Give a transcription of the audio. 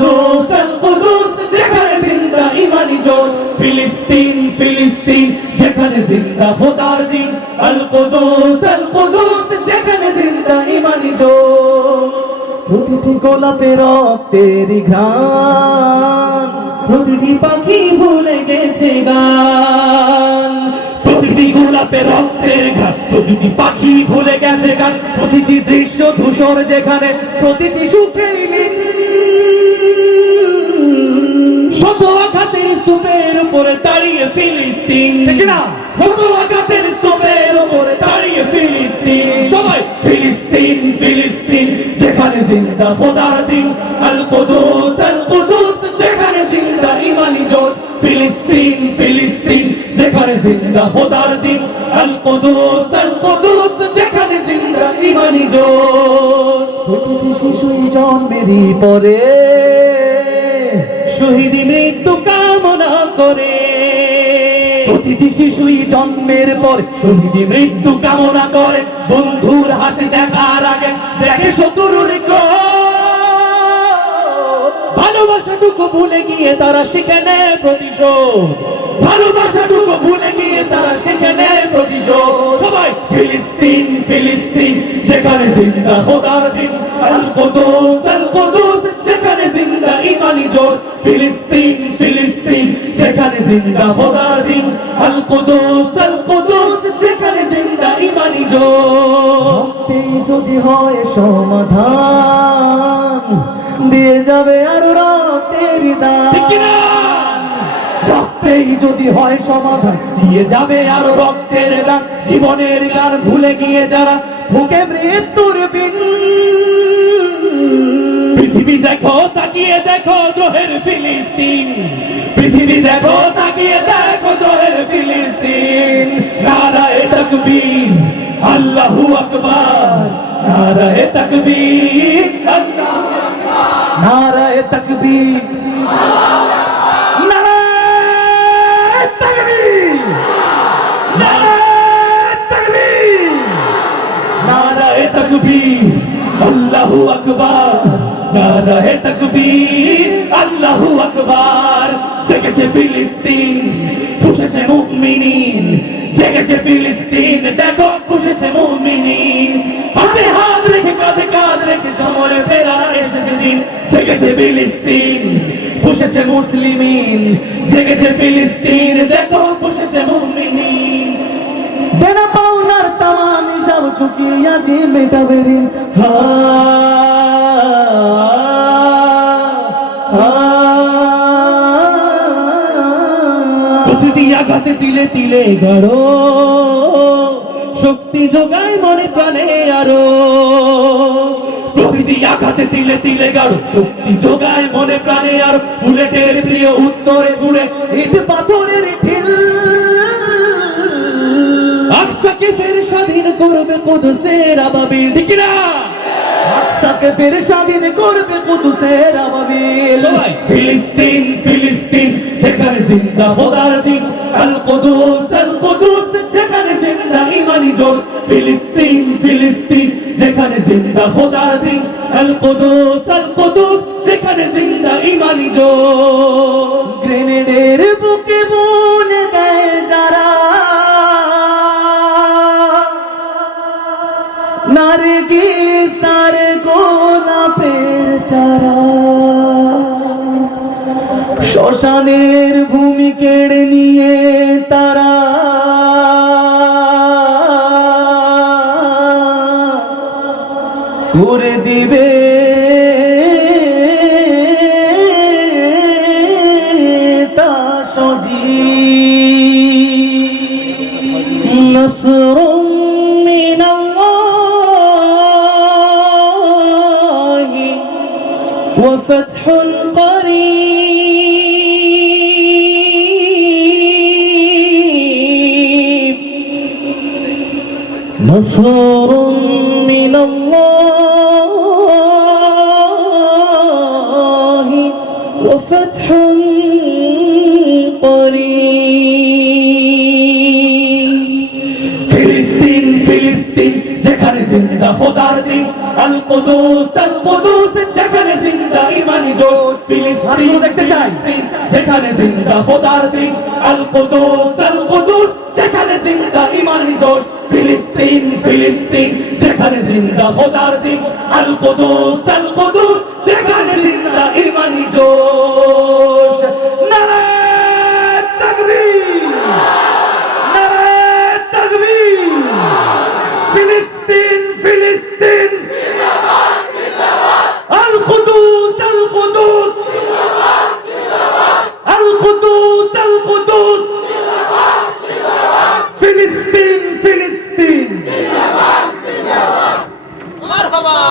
কুদুস আল কুদুস যেখানে জিন্দা ইমানি জোশ ফিলিস্তিন ফিলিস্তিন যেখানে জিন্দা খোদার দিন আল কুদুস যেখানে জিন্দা ইমানি জোশ প্রতিটি গোলাপে রক্তের ঘ্রাণ প্রতিটি পাখি ভুলে গেছে গান প্রতিটি গোলাপে রক্তের ঘ্রাণ প্রতিটি পাখি ভুলে গেছে গান প্রতিটি দৃশ্য ধূসর যেখানে প্রতিটি সুখের দিন শত আঘাতের স্তূপের উপরে দাঁড়িয়ে ফিলিস্তিন ঠিক না শত আঘাতের স্তূপের উপরে দাঁড়িয়ে ফিলিস্তিন সবাই ফিলিস্তিন ফিলিস্তিন যেখানে জিন্দা খোদার দিন আল কুদুস যেখানে জিন্দা ইমানি জোশ ফিলিস্তিন ফিলিস্তিন যেখানে জিন্দা খোদার দিন আল কুদুস যেখানে জিন্দা ইমানি জোশ প্রতিটি শিশুই জন্মেরই পরে শহীদি মৃত্যু কামনা করে প্রতিটি শিশুই জন্মের পর শহীদি মৃত্যু কামনা করে বন্ধুর হাসি দেখার আগে দেখে শত্রুর ভালোবাসাটুকু ভুলে গিয়ে তারা শিখে নেয় প্রতিশোধ ভালোবাসাটুকু ভুলে গিয়ে তারা শিখে নেয় প্রতিশোধ সবাই ফিলিস্তিন ফিলিস্তিন যেখানে জিন্দা খোদার দিন আল কুদুস যেখানে জিন্দা ইমানি জোশ ফিলিস্তিন ফিলিস্তিন যেখানে জিন্দা খোদার দিন আল কুদুস যেখানে জিন্দা ইমানি জোশ যদি হয় সমাধান দিয়ে যাবে আর রক্তের দান রক্তেই যদি হয় সমাধান দিয়ে যাবে আর রক্তের দান জীবনের গান ভুলে গিয়ে যারা ভুকে মৃত্যুর বিন পৃথিবী দেখো তাকিয়ে দেখো দ্রোহের ফিলিস্তিন পৃথিবী দেখো তাকিয়ে দেখো দ্রোহের ফিলিস্তিন নারায়ে তাকবীর আল্লাহু আকবার নারায়ে তাকবীর আল্লাহু আকবার নারায়ে তাকবীর নারায়ে তাকবীর নারায়ে তাকবীর আল্লাহু আকবার নারায়ে তাকবীর আল্লাহু আকবার জেগেছে ফিলিস্তিন ফুঁসেছে মুমিনিন জেগেছে ফিলিস্তিন দেখো ফুঁসেছে মুমিনিন হাতে হাত রেখে কাঁধে কাঁধ রেখে সমরে ফেরার এসেছে দিন জেগেছে ফিলিস্তিন ফুঁসেছে মুসলিমিন জেগেছে ফিলিস্তিন দেখো ফুঁসেছে মুমিনিন দেনা পাওনার তামাম হিসাব চুকিয়ে আজি মেটাবে ঋণ প্রতিটি আঘাতে তিলে তিলে গাড়ো শক্তি যোগায় মনে প্রাণে আরো প্রতিটি আঘাতে তিলে তিলে গাড়ো শক্তি যোগায় মনে প্রাণে আরো বুলেটের প্রিয় উত্তরে জুড়ে ইট পাথরের ঢিল আকসাকে ফের স্বাধীন করবে কুদসের আবাবিল ঠিক না আকসাকে ফের স্বাধীন করবে কুদসের আবাবিল সবাই ফিলিস্তিন ফিলিস্তিন যেখানে জিন্দা খোদার দিন আল কুদুস যেখানে জিন্দা ইমানি জোশ ফিলিস্তিন ফিলিস্তিন যেখানে জিন্দা খোদার দিন আল কুদুস যেখানে জিন্দা ইমানি জোশ গ্রেনেডের বুকে বুনে দেয় যারা নারগিস আর গোলাপের চারা শ্মশানের ভূমি কেড়ে নিয়ে তারা করে দিবে তা সজীব নসরুম وفتح قريب نصر من الله وفتح قريب فلسطين فلسطين যেখানে জিন্দা খোদার দিন আল কুদুস যেখানে জিন্দা ইমানি ইমানি জোশ ফিলিস্তিন দেখতে চাই যেখানে জিন্দা খোদার দিন আল কুদুস যেখানে জিন্দা ইমানি জোশ ফিলিস্তিন যেখানে জিন্দা খোদার দিন আল কুদুস